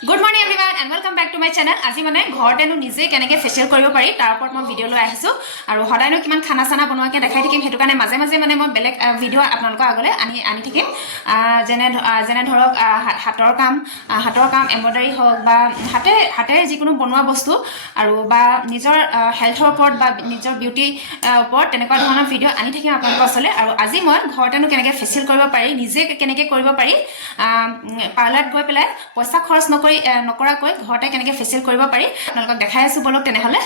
Good morning everyone and welcome back to my channel. আজি মানে ঘৰতেনো নিজে কেনেকৈ ফেচিয়েল কৰিব পাৰি তাৰ ওপৰত মই ভিডিঅ' লৈ আহিছো আৰু সদায়নো কিমান খানা চানা বনোৱাকে দেখাই থাকিম হেতু কাৰণে মাজে মাজে মানে মই বেলেগ ভিডিঅ' আপোনালোকৰ আগলৈ আনি থাকিম যেনে ধৰক হাতৰ কাম এমব্ৰইডাৰী হওক বা হাতেৰে যিকোনো বনোৱা বস্তু আৰু বা নিজৰ হেলথৰ ওপৰত বা নিজৰ বিউটি ওপৰত তেনেকুৱা ধৰণৰ ভিডিঅ' আনি থাকিম আপোনালোকৰ ওচৰলৈ আৰু আজি মই ঘৰতেনো কেনেকৈ ফেচিয়েল কৰিব পাৰি নিজে কেনেকৈ কৰিব পাৰি পাৰ্লাৰত গৈ পেলাই পইচা খৰচ নকৰাকৈ ঘৰতে কেনেকৈ ফেচিয়েল কৰিব পাৰি আপোনালোকক দেখাই আছো বলক তেনেহ'লে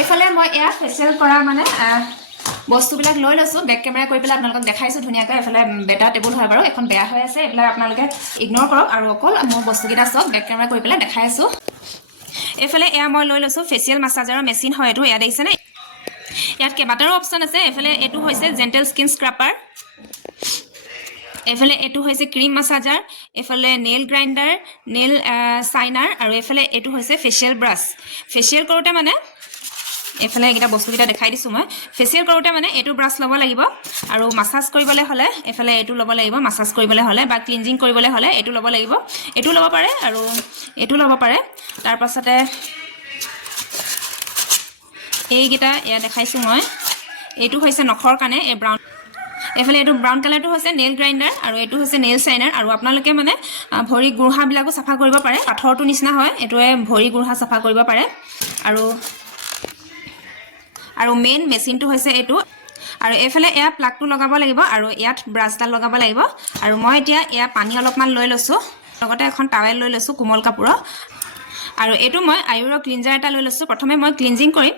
এইফালে মই এয়া ফেচিয়েল কৰা মানে বস্তুবিলাক লৈ লৈছো বেক কেমেৰা কৰি পেলাই আপোনালোকক দেখাইছো ধুনীয়াকৈ এফালে বেটা টেবুল হয় বাৰু এখন বেয়া হৈ আছে এইবিলাক আপোনালোকে ইগনৰ কৰক আৰু অকল মোৰ বস্তুকেইটা চাওক বেক কেমেৰা কৰি পেলাই দেখাই আছো এইফালে এয়া মই লৈ লৈছো ফেচিয়েল মাছাজাৰৰ মেচিন হয় এইটো এয়া দেখিছেনে ইয়াত কেইবাটাৰো অপশ্যন আছে এইফালে এইটো হৈছে জেণ্টেল স্কিন স্ক্ৰাপাৰ এফালে এটো হৈছে ক্ৰীম মাসাজাৰ এফালে নেল গ্ৰাইন্ডাৰ নেল সাইনাৰ আৰু এফালে এটো হৈছে ফেচিয়েল ব্ৰাছ ফেচিয়েল কৰোতে মানে এফালে এটা বস্তুকেইটা দেখাই দিছো মই ফেচিয়েল কৰোতে মানে এটো ব্ৰাছ ল'ব লাগিব আৰু মাসাজ কৰিবলৈ হলে এফালে এটো ল'ব লাগিব মাসাজ কৰিবলৈ হলে বা ক্লিনজিং কৰিবলৈ হলে এটো ল'ব লাগিব এটো ল'ব পাৰে আৰু এটো ল'ব পাৰে তাৰ পাছতে এইগিটা এয়া দেখাইছো মই এটো হৈছে নখৰ কানে এ ব্ৰাউন এফালে এটো ব্ৰাউন কালাৰটো হৈছে নেল গ্ৰাইন্ডাৰ আৰু এটো হৈছে নেল সাইনাৰ আৰু আপোনালোকে মানে ভৰি গুৰহা বিলাকো সাফা কৰিব পাৰে পাথৰটো নিচিনা হয় এটোৱে ভৰি গুৰহা সাফা কৰিব পাৰে আৰু মেইন মেচিনটো হৈছে এটো আৰু এফালে এয়া প্লাগটো লগাব লাগিব আৰু ইয়াত ব্ৰাছডাল লগাব লাগিব আৰু মই এতিয়া এয়া পানী অলপমান লৈ লৈছো লগতে এখন টাৱেল লৈ লৈছো কোমল কাপোৰৰ আৰু এটো মই আয়ুৰৰ ক্লিনজাৰ এটা লৈ লৈছো প্ৰথমে মই ক্লিনজিং কৰিম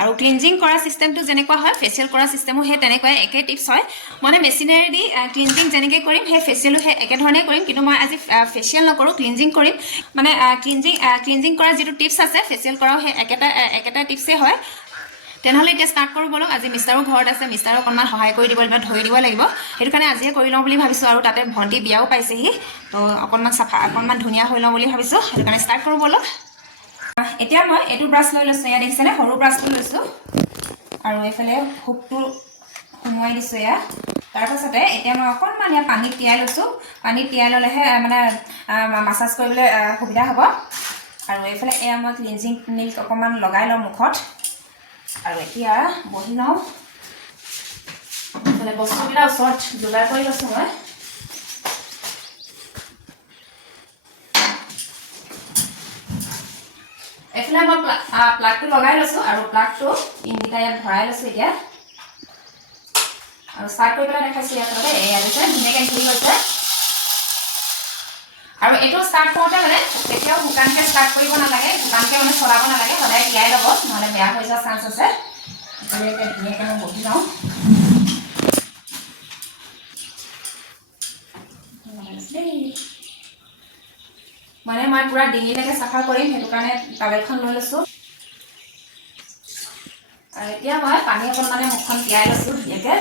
আৰু ক্লিনজিং কৰা সিস্টেমটো যেনেকুৱা হয় ফেচিয়েল কৰা সিস্টেমো হে তেনেকুৱাই একে টিপস হয় মানে মেচিনেৰে দি ক্লিনজিং যেনেকৈ কৰিম হে ফেচিয়েলও হে একে ধৰণে কৰিম কিন্তু মই আজি ফেচিয়েল নকৰো ক্লিনজিং কৰিম মানে ক্লিনজিং কৰা যেটো টিপস আছে ফেচিয়েল কৰাও হে একেটা টিপসে হয় তেনেহলে এতিয়া স্টাৰ্ট কৰো বলক আজি মিষ্টাৰো ঘৰত আছে মিষ্টাৰক অকমান সহায় কৰি দিব লাগিব ধৰি দিব লাগিব হেতু কাৰণে আজিয়ে কৰি লওঁ বুলি ভাবিছো আৰু তাতে ভন্টি বিয়াও পাইছেহি তো অকমান ধুনিয়া হৈ লওঁ বুলি ভাবিছো হেতু কাৰণে স্টাৰ্ট কৰো বলক এতিয়া মই এটো ব্ৰাছ লৈ লৈছো ইয়া দেখিছেনে সৰু ব্ৰাছটো লৈছো আৰু এফালে হুকটো সোমোৱাই দিছো ইয়া তাৰ পাছতে এতিয়া মই অকমান ইয়া পানী তিয়াই লৈছো পানী তিয়াই ললেহে মানে মাসাজ কৰিবলৈ সুবিধা হ'ব আৰু এফালে এয়া মই ক্লিনজিং মিল্ক অকমান লগাই লওঁ মুখত আৰু এতিয়া বহি লওঁ মানে বস্তুকেইটা ওচৰত যোগাৰ কৰি লৈছো মই এফালে মই প্লাগটো লগাই লৈছো আৰু প্লাগটো ইনগিটা ইয়াত ভৰাই লৈছো এতিয়া আৰু স্টাৰ্ট কৰি পেলাই দেখাইছো ইয়াত এয়া দিছে ধুনীয়াকৈ ঘূৰি গৈছে আৰু এটো স্টাৰ্ট কৰোতে মানে কেতিয়াও শুকানকে স্টাৰ্ট কৰিব নালাগে শুকানকে মানে চলাব নালাগে সদায় তিয়াই ল'ব নহলে বেয়া হৈ যোৱাৰ চান্স আছে এতিয়া ধুনীয়াকৈ মই বহি লওঁ মানে মই পুৰা ডিঙিলৈকে চাফা কৰিম হেতু কাৰণে টাৱেলখন লৈ লৈছো আৰু এতিয়া মই পানী অকণমানে মুখখন তিয়াই লৈছো ধুনীয়াকৈ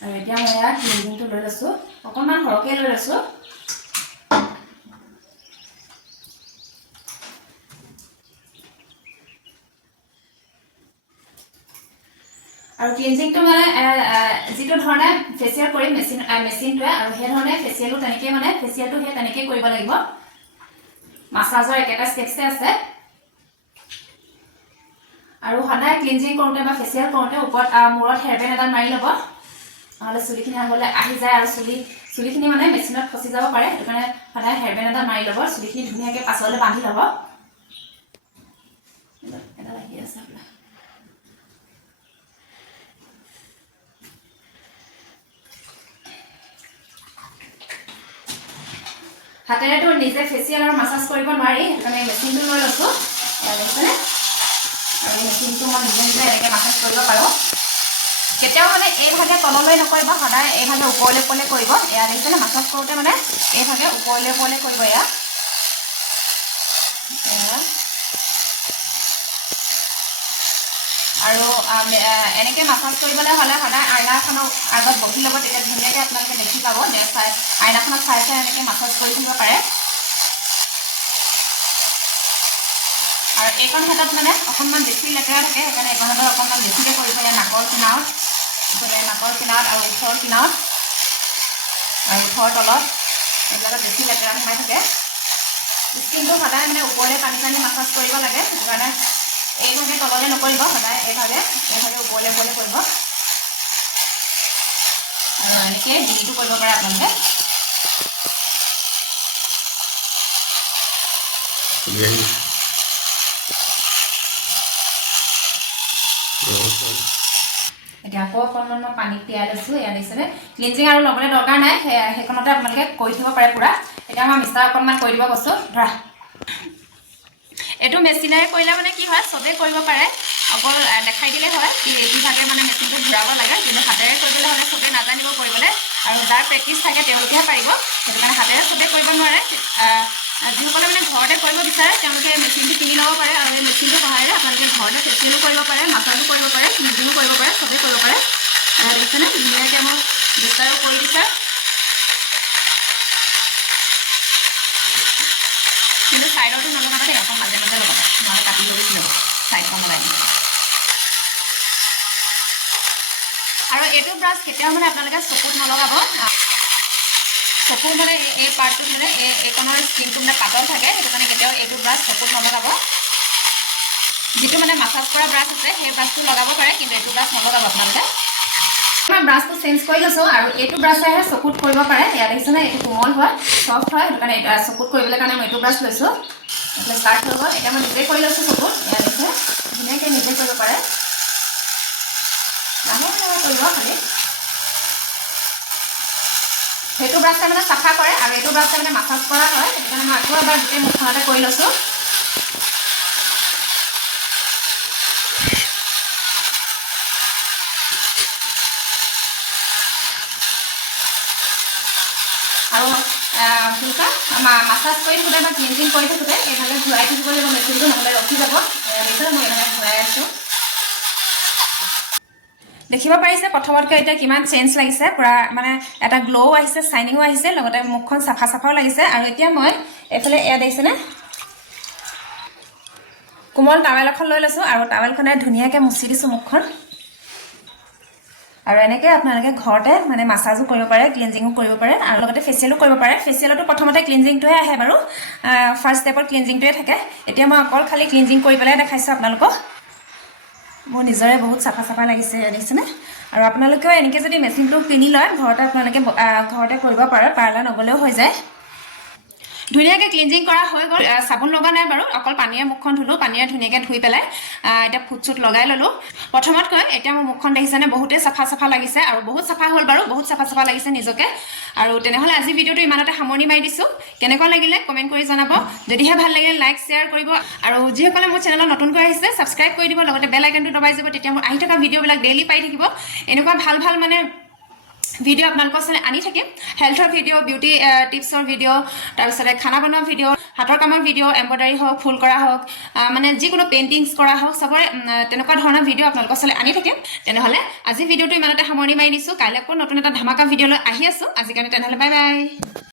আৰু এতিয়া মই ইয়াত ক্লিনজিংটো লৈ লৈছো অকণমান সৰহকৈ লৈ লৈছো আৰু ক্লিনজিংটো মানে যেটো ধৰণে ফেচিয়েল কৰিম মেচিনটোৱে আৰু সেই ধৰণে ফেচিয়েলটো তেনেকৈ মানে ফেচিয়েলটো হে তেনেকৈ কৰিব লাগিব মাসাজৰ একেটা ষ্টেপছে আছে আৰু সদায় ক্লিনজিং কৰোতে বা ফেচিয়েল কৰোতে ওপৰত মূৰত হেয়াৰবেণ্ড এটা মাৰি ল'ব নহলে চুলিখিনি আগলৈ আহি যায় আৰু চুলিখিনি মানে মেচিনত ফচি যাব পাৰে হেতু কাৰণে সদায় হেয়াৰবেণ্ড এটা মাৰি ল'ব চুলিখিনি ধুনীয়াকৈ পাছলৈ বান্ধি ল'ব এটা লাগি আছে হাতেৰেটো নিজে ফেচিয়েল আৰু মাসাজ কৰিব নোৱাৰি সেইকাৰণে মেচিনটো লৈ লৈছো দেখিছেনে আৰু মেচিনটো মই নিজে এনেকৈ মাসাজ কৰিব পাৰোঁ কেতিয়াও মানে এইভাগে তললৈ নকৰিব সদায় এইভাগে ওপৰলৈ কৰিব এয়া দেখিছেনে মাসাজ কৰোতে মানে এইভাগে ওপৰলৈ কৰিব এয়া আৰু এনেকৈ মাসাজ কৰিবলৈ হলে সদায় আইনাখনৰ আগত বহি ল'ব তেতিয়া ধুনীয়াকৈ আপোনালোকে দেখি পাব যে আইনাখনত চাই এনেকৈ মাসাজ কৰি থাকিব পাৰে আৰু এইখন হাতত মানে অকণমান বেছি লেতেৰা থাকে সেইকাৰণে এইখন হাতত অকণমান বেছিকৈ কৰিব লাগে নাকৰ কিনাৰত নাকৰ কিনাৰত আৰু ওঠৰ কিনাৰত আৰু ওঠৰ তলত এইবিলাকত বেছি লেতেৰা সোমাই থাকে স্কিনটো সদায় মানে ওপৰলৈ টানি মাছাজ কৰিব লাগে সেইকাৰণে এইভাগে তললৈ নকৰিব সদায় এইভাগে ওপৰলৈ কৰিব আৰু এনেকৈ ডিঙিটো কৰিব পাৰে আপোনালোকে এতিয়া আকৌ অকণমান মই পানীত তিয়াই লৈছোঁ ইয়াত দিছেনে ক্লিনজিং আৰু ল'বলৈ দৰকাৰ নাই সেইখনতে আপোনালোকে কৰি থাকিব পাৰে পূৰা এতিয়া মই মিক্সাৰ অকণমান কৰি দিব কৈছোঁ ধৰা এইটো মেচিনেৰে কৰিলে মানে কি হয় চবেই কৰিব পাৰে অকল দেখাই দিলে হয় কি এইভাগে মানে মেচিনটো ঘূৰাব লাগে কিন্তু হাতেৰে কৰিবলৈ হ'লে চবেই নাজানিব কৰিবলৈ আৰু যাৰ প্ৰেক্টিচ থাকে তেওঁলোকেহে পাৰিব সেইটো কাৰণে হাতেৰে চবেই কৰিব নোৱাৰে যিসকলে মানে ঘৰতে কৰিব বিচাৰে তেওঁলোকে মেচিনটো কিনি ল'ব পাৰে আৰু এই মেচিনটোৰ সহায়েৰে আপোনালোকে ঘৰতে ফেচিয়েলো কৰিব পাৰে মাছাজো কৰিব পাৰে ক্লিনজিঙো কৰিব পাৰে চবেই কৰিব পাৰে দেখিছেনে ধুনীয়াকৈ মই বিস্তাৰো কৰি দিছে কিন্তু চাইডৰটো নলগাব দেই অকণ মাজে মাজে লগাব নহ'লে কাটি লৈছিলোঁ চাইডখন লগাই দিম আৰু এইটো ব্ৰাছ কেতিয়াও মানে আপোনালোকে চকুত নলগাব চকুৰ মানে এই পাৰ্টটোত মানে এইকণৰ স্কিনটো মানে পাতল থাকে সেইটো কাৰণে কেতিয়াও এইটো ব্ৰাছ চকুত নলগাব যিটো মানে মাছাজ কৰা ব্ৰাছ আছে সেই ব্ৰাছটো লগাব পাৰে কিন্তু এইটো ব্ৰাছ নলগাব আপোনালোকে মই ব্ৰাছটো চেঞ্জ কৰি লৈছোঁ আৰু এইটো ব্ৰাছেহে চকুত কৰিব পাৰে ইয়াত দেখিছেনে এইটো কোমল হয় চফ্ট হয় সেইটো কাৰণে চকুত কৰিবলৈ কাৰণে মই এইটো ব্ৰাছ লৈছোঁ এতিয়া ষ্টাৰ্ট হৈ গ'ল এতিয়া মই নিজে কৰি লৈছোঁ চকুত ইয়াত দেখিছে ধুনীয়াকৈ নিজে কৰিব পাৰে লাহে লাহে কৰিব খালি সেইটো ব্ৰাছে মানে চাফা কৰে আৰু এইটো ব্ৰাছে মানে মাছাজ কৰা হয় সেইটো কাৰণে মই আকৌ এবাৰ গোটেই মুখখনতে কৰি লৈছোঁ আৰু মাছাজ কৰি থাকোঁতে বা ক্লিনজিং কৰি থাকোঁতে এইভাগে ঘূৰাই থাকিব লাগিব মেচিনটো নহ'লে ৰখি যাব দেখিছে মই এইভাগে ঘূৰাই আছোঁ দেখিব পাৰিছে প্ৰথমতকৈ এতিয়া কিমান চেঞ্জ লাগিছে পূৰা মানে এটা গ্ল' আহিছে চাইনিঙো আহিছে লগতে মুখখন চাফাও লাগিছে আৰু এতিয়া মই এইফালে এয়া দেখিছেনে কোমল টাৱেল এখন লৈ লৈছোঁ আৰু টাৱেলখনে ধুনীয়াকৈ মুচি দিছোঁ মুখখন আৰু এনেকৈ আপোনালোকে ঘৰতে মানে মাছাজো কৰিব পাৰে ক্লিনজিঙো কৰিব পাৰে আৰু লগতে ফেচিয়েলো কৰিব পাৰে ফেচিয়েলতো প্ৰথমতে ক্লিনজিংটোহে আহে বাৰু ফাৰ্ষ্ট ষ্টেপত ক্লিনজিংটোৱে থাকে এতিয়া মই অকল খালি ক্লিনজিং কৰি পেলাই দেখাইছোঁ আপোনালোকক মোৰ নিজৰে বহুত চাফা লাগিছে দেখিছেনে আৰু আপোনালোকেও এনেকৈ যদি মেচিনটো কিনি লয় ঘৰতে আপোনালোকে ঘৰতে কৰিব পাৰে পাৰ্লাৰ নগ'লেও হৈ যায় ধুনীয়াকৈ ক্লিনজিং কৰা হৈ গ'ল চাবোন লগা নাই বাৰু অকল পানীৰে মুখখন ধুলোঁ পানীৰে ধুনীয়াকৈ ধুই পেলাই এতিয়া ফুট চুট লগাই ল'লোঁ প্ৰথমতকৈ এতিয়া মোৰ মুখখন দেখিছেনে বহুতেই চাফা লাগিছে আৰু বহুত চাফা হ'ল বাৰু বহুত চাফা লাগিছে নিজকে আৰু তেনেহ'লে আজি ভিডিঅ'টো ইমানতে সামৰণি মাৰি দিছোঁ কেনেকুৱা লাগিলে কমেণ্ট কৰি জনাব যদিহে ভাল লাগিলে লাইক শ্বেয়াৰ কৰিব আৰু যিসকলে মোৰ চেনেলত নতুনকৈ আহিছে ছাবস্ক্ৰাইব কৰি দিব লগতে বেল আইকনটো দবাই যাব তেতিয়া মোৰ আহি থকা ভিডিঅ'বিলাক ডেইলি পাই থাকিব এনেকুৱা ভাল মানে ভিডিঅ' আপোনালোকৰ ওচৰলৈ আনি থাকিম হেল্থৰ ভিডিঅ' বিউটি টিপছৰ ভিডিঅ' তাৰপিছতে খানা বনোৱা ভিডিঅ' হাতৰ কামৰ ভিডিঅ' এম্ব্ৰইডাৰী হওক ফুল কৰা হওক মানে যিকোনো পেইণ্টিংছ কৰা হওক চবৰে তেনেকুৱা ধৰণৰ ভিডিঅ' আপোনালোকৰ ওচৰলৈ আনি থাকিম তেনেহ'লে আজি ভিডিঅ'টো ইমানতে সামৰণি মাৰি দিছোঁ কাইলৈ আকৌ নতুন এটা ধামাকা ভিডিঅ' লৈ আহি আছোঁ আজিৰ কাৰণে তেনেহ'লে বাই বাই